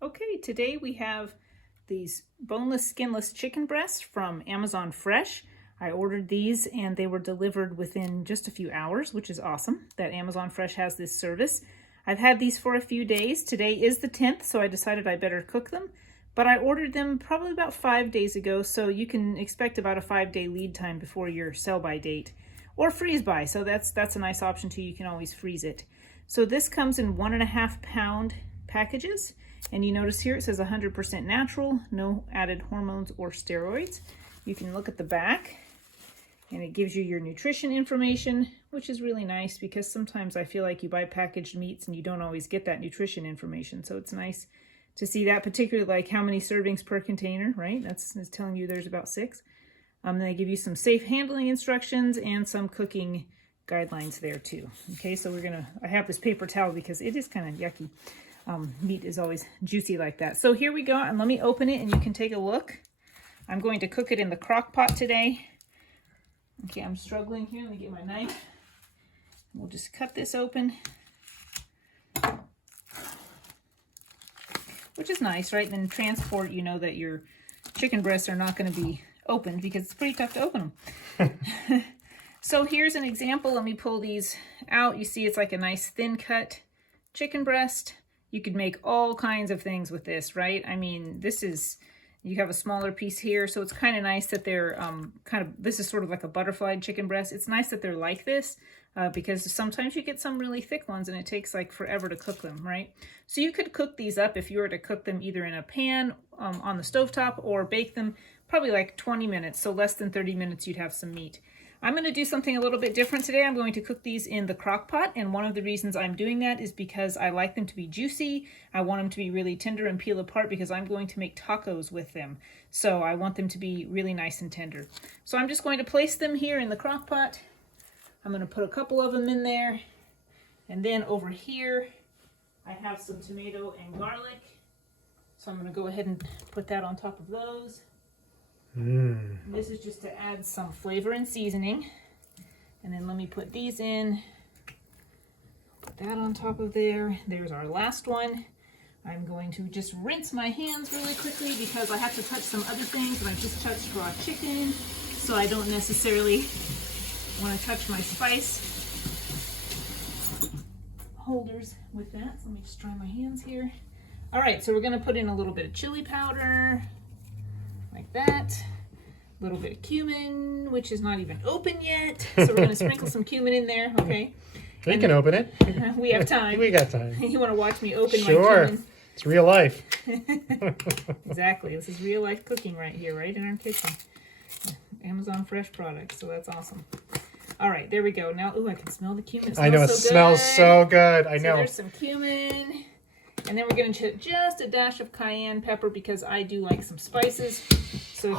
Okay, today we have these boneless, skinless chicken breasts from Amazon Fresh. I ordered these and they were delivered within just a few hours, which is awesome that Amazon Fresh has this service. I've had these for a few days. Today is the 10th, so I decided I better cook them. But I ordered them probably about 5 days ago, so you can expect about a 5-day lead time before your sell-by date. Or freeze-by, so that's a nice option too. You can always freeze it. So this comes in 1.5 pound packages. And you notice here it says 100% natural, no added hormones or steroids. You can look at the back and it gives you your nutrition information, which is really nice because sometimes I feel like you buy packaged meats and you don't always get that nutrition information. So it's nice to see that, particularly like how many servings per container, right? That's telling you there's about 6. Then they give you some safe handling instructions and some cooking guidelines there too. Okay, so I have this paper towel because it is kind of yucky. Meat is always juicy like that. So here we go, and let me open it and you can take a look. I'm going to cook it in the crock pot today. Okay, I'm struggling here. Let me get my knife. We'll just cut this open. Which is nice, right? Then transport, you know that your chicken breasts are not going to be opened because it's pretty tough to open them. So here's an example. Let me pull these out. You see it's like a nice thin cut chicken breast. You could make all kinds of things with this, right? I mean, you have a smaller piece here, so it's kind of nice that they're this is sort of like a butterflied chicken breast. It's nice that they're like this because sometimes you get some really thick ones and it takes like forever to cook them, right? So you could cook these up if you were to cook them either in a pan on the stovetop or bake them probably like 20 minutes, so less than 30 minutes you'd have some meat. I'm going to do something a little bit different today. I'm going to cook these in the crock pot, and one of the reasons I'm doing that is because I like them to be juicy. I want them to be really tender and peel apart because I'm going to make tacos with them. So I want them to be really nice and tender. So I'm just going to place them here in the crock pot. I'm going to put a couple of them in there. And then over here, I have some tomato and garlic. So I'm going to go ahead and put that on top of those. This is just to add some flavor and seasoning. And then let me put these in. Put that on top of there. There's our last one. I'm going to just rinse my hands really quickly because I have to touch some other things, and I just touched raw chicken, so I don't necessarily want to touch my spice holders with that. So let me just dry my hands here. All right, so we're going to put in a little bit of chili powder. Like that. A little bit of cumin, which is not even open yet. So we're going to sprinkle some cumin in there, okay? You can open it. We have time. We got time. You want to watch me open my Sure. cumin? It's real life. Exactly. This is real life cooking right here, right in our kitchen. Amazon Fresh products, so that's awesome. All right, there we go. Now, ooh, I can smell the cumin. I know, it smells so good. I know. There's some cumin. And then we're going to put just a dash of cayenne pepper because I do like some spices. So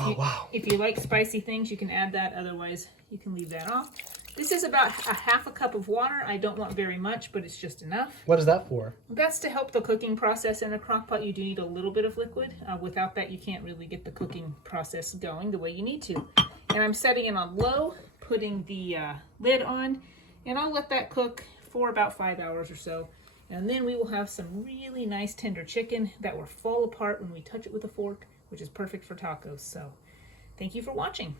if you like spicy things, you can add that. Otherwise, you can leave that off. This is about a half a cup of water. I don't want very much, but it's just enough. What is that for? That's to help the cooking process in a crock pot. You do need a little bit of liquid. Without that, you can't really get the cooking process going the way you need to. And I'm setting it on low, putting the lid on, and I'll let that cook for about 5 hours or so. And then we will have some really nice tender chicken that will fall apart when we touch it with a fork, which is perfect for tacos. So thank you for watching.